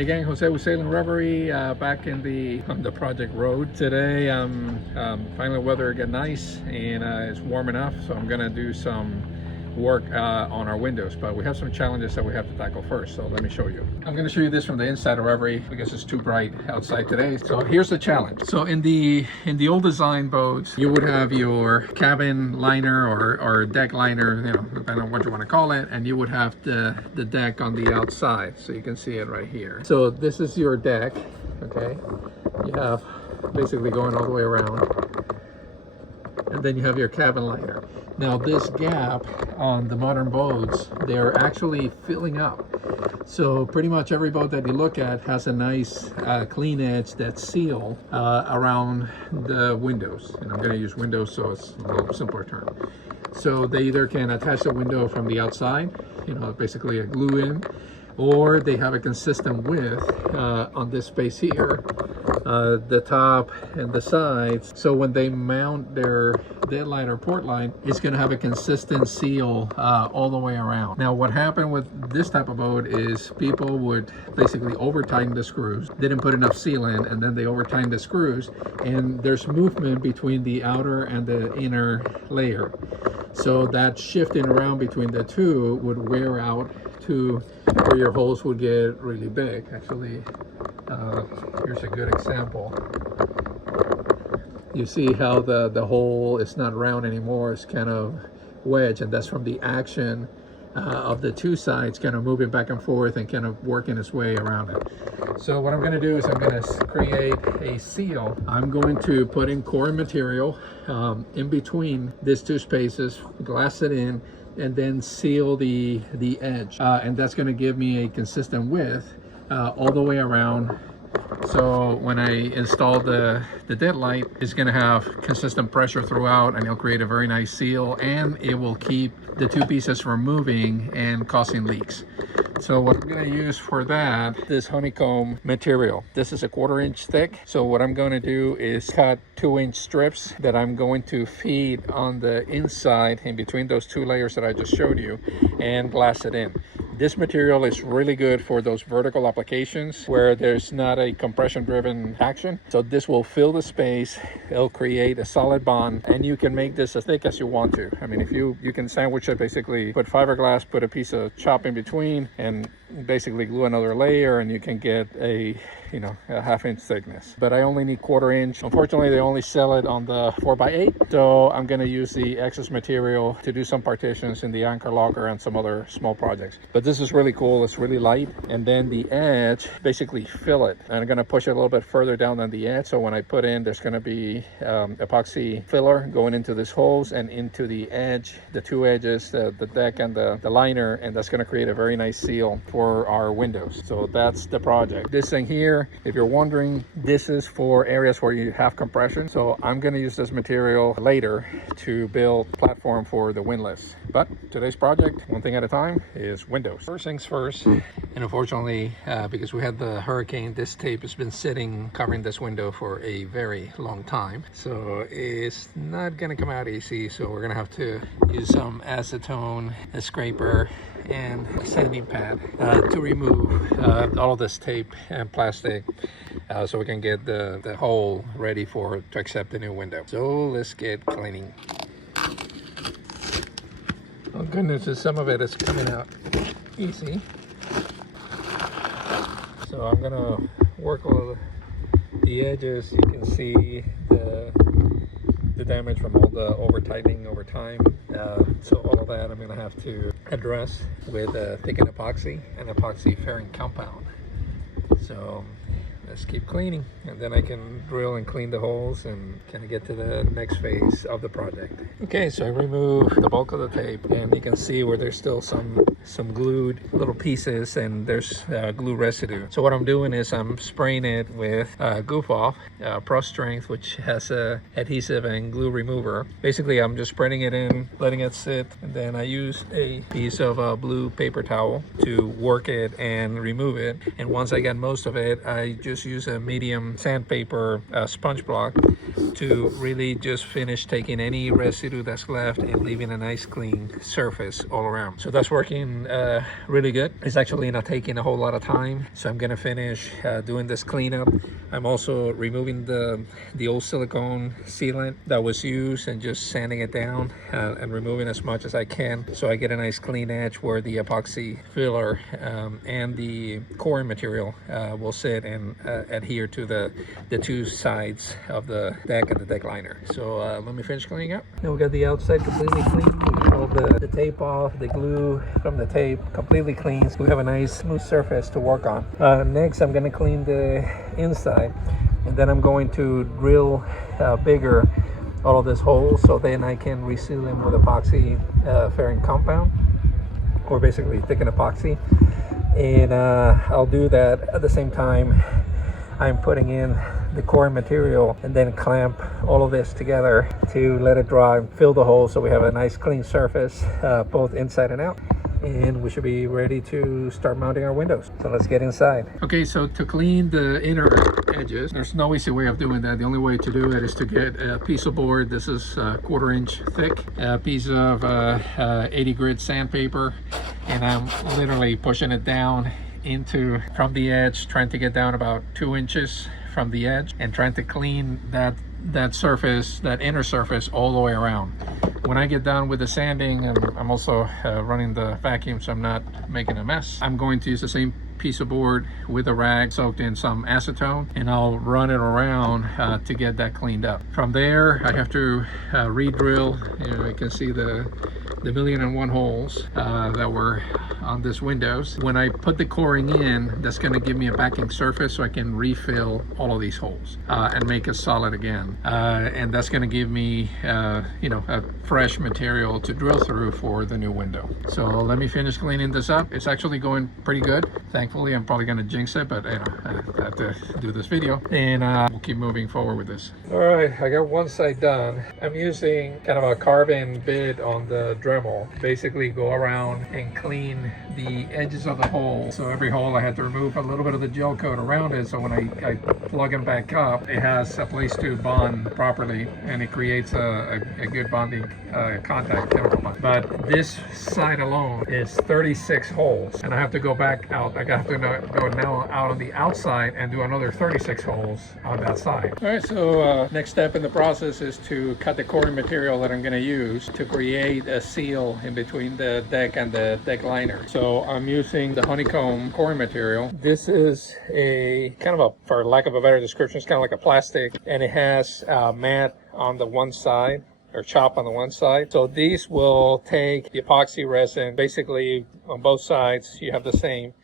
Hey gang, Jose was sailing Reverie back on the project road today. Finally weather get nice and it's warm enough, so I'm gonna do some work on our windows, but we have some challenges that we have to tackle first, so let me show you. I'm going to show you this from the inside of Reverie because it's too bright outside today. So here's the challenge. So in the old design boats, you would have your cabin liner or deck liner, you know, depending on what you want to call it, and you would have the deck on the outside, so you can see it right here. So this is your deck, okay? You have basically going all the way around, and then you have your cabin liner. Now this gap on the modern boats, they're actually filling up. So pretty much every boat that you look at has a nice clean edge that's sealed around the windows. And I'm going to use windows so it's a little simpler term. So they either can attach the window from the outside, you know, basically a glue in, or they have a consistent width on this space here, the top and the sides. So when they mount their deadlight or port light, it's going to have a consistent seal all the way around. Now what happened with this type of boat is people would basically over tighten the screws, didn't put enough seal in, and then they over tighten the screws, and there's movement between the outer and the inner layer. So that shifting around between the two would wear out to where your holes would get really big. Actually, here's a good example. You see how the hole is not round anymore, it's kind of wedged, and that's from the action of the two sides kind of moving back and forth and kind of working its way around it. So what I'm going to do is I'm going to create a seal. I'm going to put in core material in between these two spaces, glass it in, and then seal the edge, and that's going to give me a consistent width all the way around. So when I install the deadlight, it's going to have consistent pressure throughout, and it'll create a very nice seal, and it will keep the two pieces from moving and causing leaks. So what I'm going to use for that, this honeycomb material. This is a 1/4 inch thick. So what I'm going to do is cut 2-inch strips that I'm going to feed on the inside in between those two layers that I just showed you, and glass it in. This material is really good for those vertical applications where there's not a compression driven action. So this will fill the space, it'll create a solid bond, and you can make this as thick as you want to. I mean, if you can sandwich it, basically put fiberglass, put a piece of chop in between, and basically glue another layer, and you can get a 1/2 inch thickness. But I only need 1/4 inch. Unfortunately, they only sell it on the 4x8, so I'm going to use the excess material to do some partitions in the anchor locker and some other small projects. But this is really cool, it's really light, and then the edge, basically fill it, and I'm going to push it a little bit further down than the edge, so when I put in, there's going to be epoxy filler going into these holes and into the edge, the two edges, the deck and the liner, and that's going to create a very nice seal for our windows. So that's the project. This thing here, if you're wondering, this is for areas where you have compression, so I'm going to use this material later to build platform for the windlass. But today's project, one thing at a time, is windows. First things first, and unfortunately, because we had the hurricane, this tape has been sitting covering this window for a very long time, so it's not going to come out easy. So we're going to have to use some acetone, a scraper, and a sanding pad to remove all of this tape and plastic, so we can get the hole ready to accept the new window. So let's get cleaning. Oh goodness, some of it is coming out easy. So I'm gonna work on the edges. You can see the damage from all the over tightening over time. So all of that I'm gonna have to address with thickened epoxy and epoxy fairing compound. So let's keep cleaning, and then I can drill and clean the holes and kind of get to the next phase of the project. Okay, so I removed the bulk of the tape, and you can see where there's still some glued little pieces, and there's glue residue. So what I'm doing is I'm spraying it with Goof Off Pro Strength, which has a adhesive and glue remover. Basically, I'm just spraying it in, letting it sit, and then I use a piece of blue paper towel to work it and remove it. And once I get most of it, I just use a medium sandpaper sponge block to really just finish taking any residue that's left and leaving a nice clean surface all around. So that's working really good. It's actually not taking a whole lot of time, so I'm gonna finish doing this cleanup. I'm also removing the old silicone sealant that was used and just sanding it down and removing as much as I can, so I get a nice clean edge where the epoxy filler and the core material will sit and adhere to the two sides of the deck and the deck liner. So let me finish cleaning up. Now we got the outside completely clean. We got all the tape off, the glue from the tape completely clean. So we have a nice smooth surface to work on. Next, I'm going to clean the inside, and then I'm going to drill bigger all of this holes, so then I can reseal them with epoxy fairing compound, or basically thicken epoxy. And I'll do that at the same time I'm putting in the core material, and then clamp all of this together to let it dry and fill the hole, so we have a nice clean surface both inside and out. And we should be ready to start mounting our windows. So let's get inside. Okay, so to clean the inner edges, there's no easy way of doing that. The only way to do it is to get a piece of board. This is a 1/4 inch thick, a piece of 80 grit sandpaper, and I'm literally pushing it down from the edge, trying to get down about 2 inches from the edge, and trying to clean that surface, that inner surface, all the way around. When I get done with the sanding, and I'm also running the vacuum so I'm not making a mess, I'm going to use the same piece of board with a rag soaked in some acetone, and I'll run it around to get that cleaned up. From there, I have to re-drill. You can see the 1,000,001 holes that were on this windows. When I put the coring in, that's going to give me a backing surface so I can refill all of these holes and make it solid again. And that's going to give me a fresh material to drill through for the new window. So let me finish cleaning this up. It's actually going pretty good. Thankfully, I'm probably going to jinx it, but I have to do this video, and we'll keep moving forward with this. All right, I got one side done. I'm using kind of a carbon bit on the Dremel. Basically go around and clean the edges of the hole. So every hole I had to remove a little bit of the gel coat around it, so when I plug them back up, it has a place to bond properly, and it creates a good bonding contact, chemical bond. But this side alone is 36 holes, and I have to go back out. I have to go now out on the outside and do another 36 holes on that side. All right, so next step in the process is to cut the coring material that I'm going to use to create a seal in between the deck and the deck liner. So I'm using the honeycomb coring material. This is a kind of for lack of a better description, it's kind of like a plastic, and it has mat on the one side, or chop on the one side. So these will take the epoxy resin. Basically on both sides you have the same.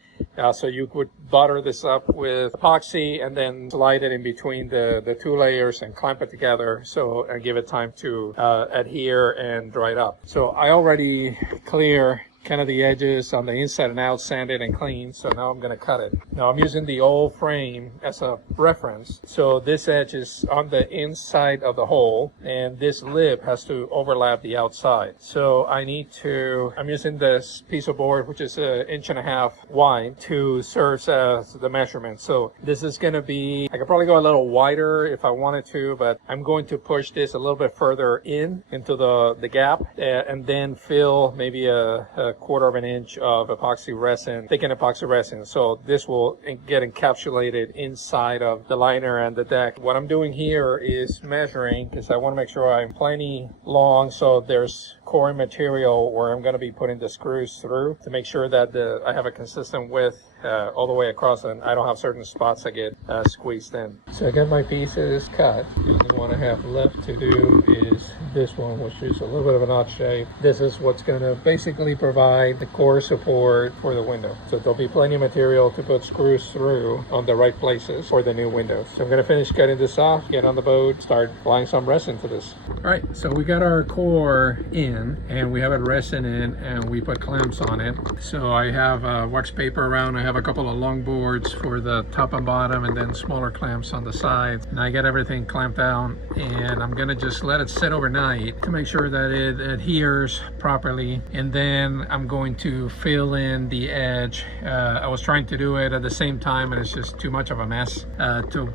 So you would butter this up with epoxy and then slide it in between the two layers and clamp it together, so and give it time to adhere and dry it up. So I already clear kind of the edges on the inside and out, sanded and clean. So now I'm going to cut it. Now I'm using the old frame as a reference. So this edge is on the inside of the hole, and this lip has to overlap the outside. So I'm using this piece of board, which is 1.5 inches wide, to serve as the measurement. So this is going to be, I could probably go a little wider if I wanted to, but I'm going to push this a little bit further into the gap, and then fill maybe a 1/4 inch of epoxy resin, thickened epoxy resin. So this will get encapsulated inside of the liner and the deck. What I'm doing here is measuring, because I want to make sure I'm plenty long, so there's coring material where I'm going to be putting the screws through, to make sure that I have a consistent width all the way across, and I don't have certain spots that get squeezed in. So I got my pieces cut. The only one I have left to do is this one, which is a little bit of an odd shape. This is what's going to basically provide the core support for the window. So there'll be plenty of material to put screws through on the right places for the new windows. So I'm going to finish cutting this off, get on the boat, start applying some resin to this. All right, so we got our core in. in, and we have it resting in, and we put clamps on it. So I have wax paper around. I have a couple of long boards for the top and bottom, and then smaller clamps on the sides. And I get everything clamped down, and I'm gonna just let it sit overnight to make sure that it adheres properly. And then I'm going to fill in the edge. I was trying to do it at the same time, and it's just too much of a mess to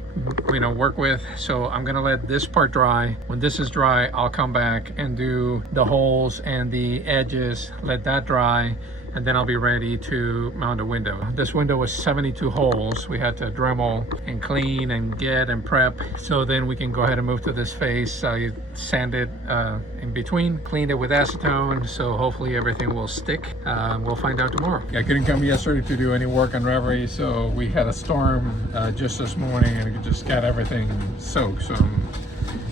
work with. So I'm gonna let this part dry. When this is dry, I'll come back and do the holes and the edges, let that dry, and then I'll be ready to mount a window. This window was 72 holes. We had to Dremel and clean and get and prep. So then we can go ahead and move to this face. I sanded in between, cleaned it with acetone, so hopefully everything will stick. We'll find out tomorrow. I couldn't come yesterday to do any work on Reverie, so we had a storm just this morning, and it just got everything soaked. So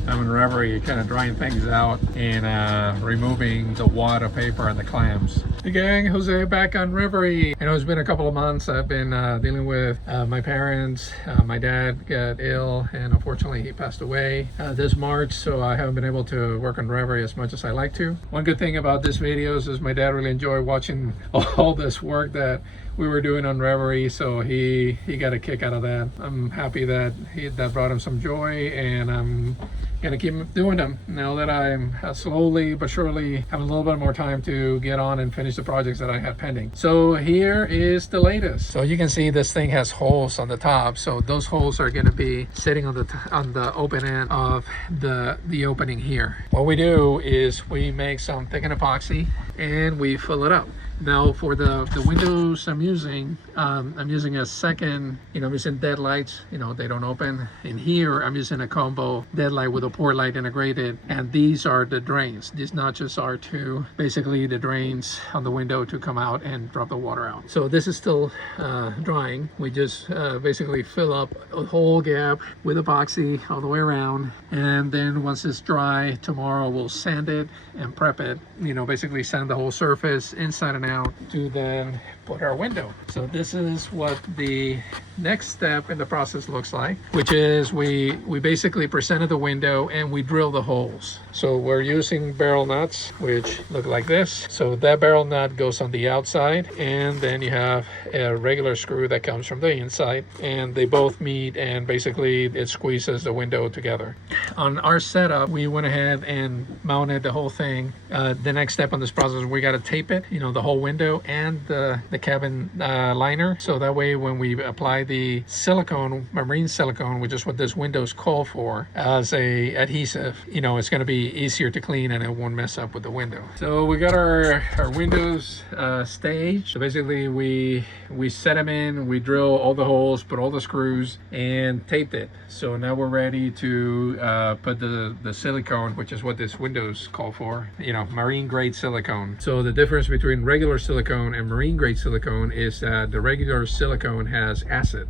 I'm in Reverie, kind of drying things out and removing the wad of paper and the clamps. Hey gang, Jose back on Reverie. I know it's been a couple of months. I've been dealing with my parents. My dad got ill, and unfortunately he passed away this March, so I haven't been able to work on Reverie as much as I like to. One good thing about this videos is my dad really enjoyed watching all this work that we were doing on Reverie, so he got a kick out of that. I'm happy that that brought him some joy, and I'm gonna keep doing them now that I'm slowly but surely having a little bit more time to get on and finish the projects that I had pending. So here is the latest. So you can see this thing has holes on the top, so those holes are going to be sitting on the open end of the opening here. What we do is we make some thickened epoxy and we fill it up. Now for the windows I'm using a second, I'm using deadlights, they don't open. In here I'm using a combo deadlight with a portlight integrated, and these are the drains. These notches are to basically the drains on the window to come out and drop the water out. So this is still drying. We just basically fill up a whole gap with epoxy all the way around, and then once it's dry, tomorrow we'll sand it and prep it, basically sand the whole surface inside and out to then put our window. So this is what the next step in the process looks like, which is we basically presented the window and we drill the holes. So we're using barrel nuts, which look like this. So that barrel nut goes on the outside, and then you have a regular screw that comes from the inside, and they both meet, and basically it squeezes the window together. On our setup, we went ahead and mounted the whole thing. The next step on this process, we got to tape it, the whole window and the cabin liner, so that way when we apply the silicone, marine silicone, which is what this window's called for, as a adhesive, it's going to be easier to clean and it won't mess up with the window. So we got our windows staged. So basically we set them in, we drill all the holes, put all the screws, and taped it. So now we're ready to put the silicone, which is what this window's called for, marine grade silicone. So the difference between regular silicone and marine grade silicone is that the regular silicone has acid.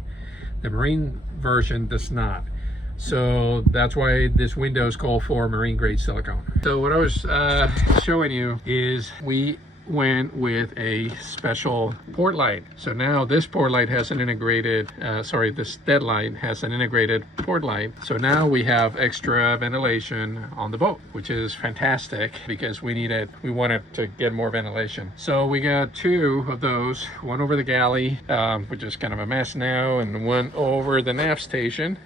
The marine version does not. So that's why this window is called for marine grade silicone. So what I was showing you is we went with a special port light. So now this port light has an integrated, this deadlight has an integrated port light. So now we have extra ventilation on the boat, which is fantastic because we wanted to get more ventilation. So we got two of those, one over the galley, which is kind of a mess now, and one over the nav station.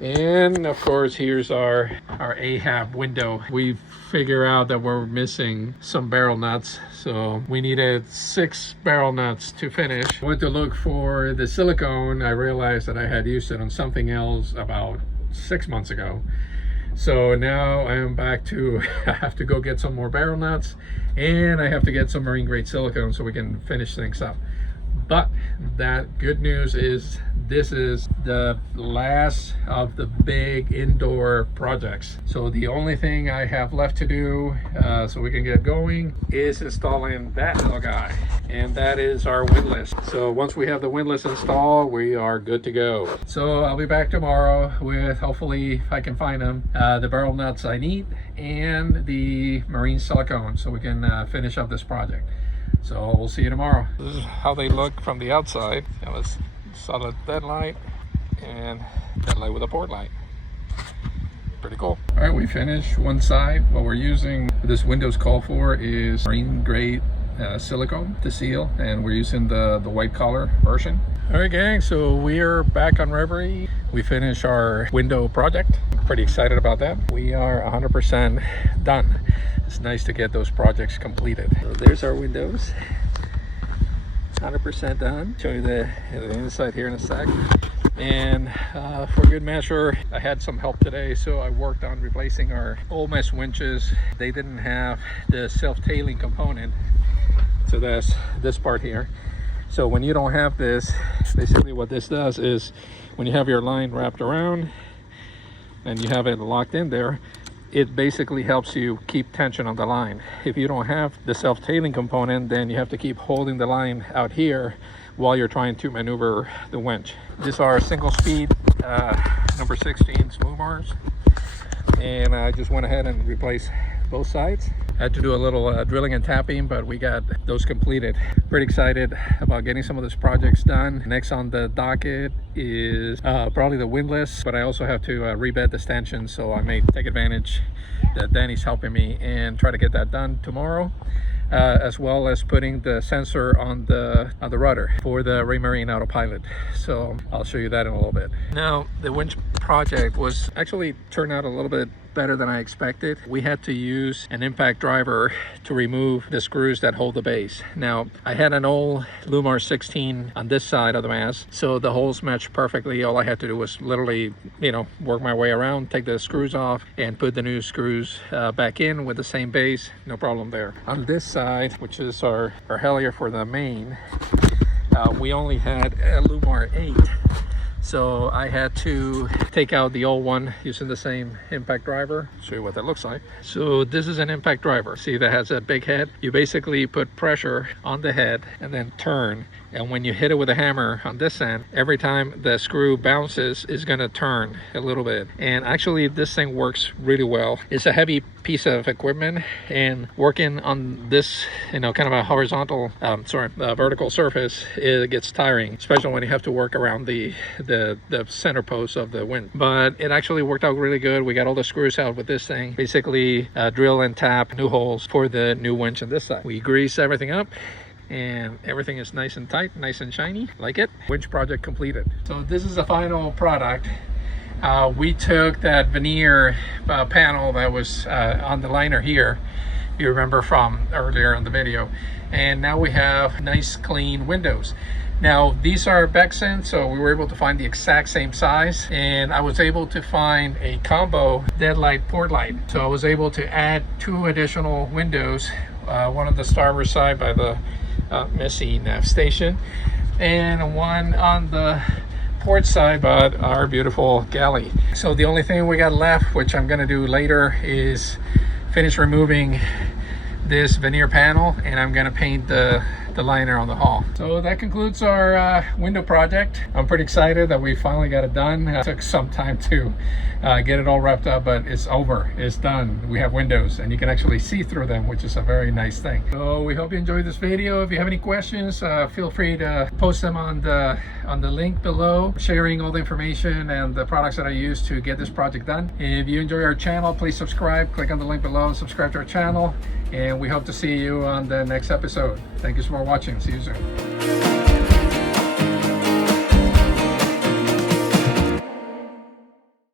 And of course, here's our AHAB window. We figure out that we're missing some barrel nuts, so we needed 6 barrel nuts to finish. I went to look for the silicone. I realized that I had used it on something else about 6 months ago. So now I am back to I have to go get some more barrel nuts, and I have to get some marine grade silicone so we can finish things up. But that good news is this is the last of the big indoor projects. So the only thing I have left to do so we can get going is installing that little guy, and that is our windlass. So once we have the windlass installed, we are good to go. So I'll be back tomorrow with, hopefully if I can find them, the barrel nuts I need and the marine silicone so we can finish up this project. So we'll see you tomorrow. This is how they look from the outside. That was solid deadlight and deadlight with a port light. pretty cool. All right, we finished one side. What we're using this window's call for is marine grade silicone to seal, and we're using the white collar version. All right, gang, so we're back on Reverie. We finished our window project. Pretty excited about that. We are 100% done. It's nice to get those projects completed. So there's our windows, 100% done. Show you the inside here in a sec. And for good measure, I had some help today, so I worked on replacing our old mesh winches. They didn't have the self-tailing component, so that's this part here. So when you don't have this, basically what this does is when you have your line wrapped around and you have it locked in there, it basically helps you keep tension on the line. If you don't have the self-tailing component, then you have to keep holding the line out here while you're trying to maneuver the winch. These are single speed number 16 smooth bars, and I just went ahead and replaced both sides. I had to do a little drilling and tapping, but we got those completed. Pretty excited about getting some of these projects done. Next on the docket is probably the windlass, but I also have to rebed the stanchions, so I may take advantage that Danny's helping me and try to get that done tomorrow. As well as putting the sensor on the rudder for the Reverie autopilot. So I'll show you that in a little bit. Now, the winch project was actually turned out a little bit better than I expected. We had to use an impact driver to remove the screws that hold the base. Now, I had an old Lumar 16 on this side of the mast, so the holes matched perfectly. All I had to do was literally, work my way around, take the screws off, and put the new screws back in with the same base. No problem there. On this side, which is our halyard for the main, we only had a Lumar 8. So I had to take out the old one using the same impact driver. Show you what that looks like. So this is an impact driver. See, that has a big head. You basically put pressure on the head and then turn. And when you hit it with a hammer on this end, every time the screw bounces, it's gonna turn a little bit. And actually this thing works really well. It's a heavy piece of equipment, and working on this, kind of a horizontal, vertical surface, it gets tiring, especially when you have to work around the center post of the winch. But it actually worked out really good. We got all the screws out with this thing. Basically drill and tap new holes for the new winch on this side. We grease everything up, and everything is nice and tight, nice and shiny. Like it. Winch project completed. So this is the final product. We took that veneer panel that was on the liner here, if you remember from earlier in the video, and now we have nice clean windows. Now these are Beckson, so we were able to find the exact same size, and I was able to find a combo deadlight portlight. So I was able to add 2 additional windows, one on the starboard side by the messy nav station, and one on the port side by our beautiful galley. So the only thing we got left, which I'm going to do later, is finish removing this veneer panel, and I'm going to paint the liner on the hull. So that concludes our window project. I'm pretty excited that we finally got it done. It took some time to get it all wrapped up, but it's over. It's done. We have windows, and you can actually see through them, which is a very nice thing. So we hope you enjoyed this video. If you have any questions, feel free to post them on the link below, sharing all the information and the products that I use to get this project done. If you enjoy our channel, please subscribe. Click on the link below and subscribe to our channel, and we hope to see you on the next episode. Thank you for watching. See you soon.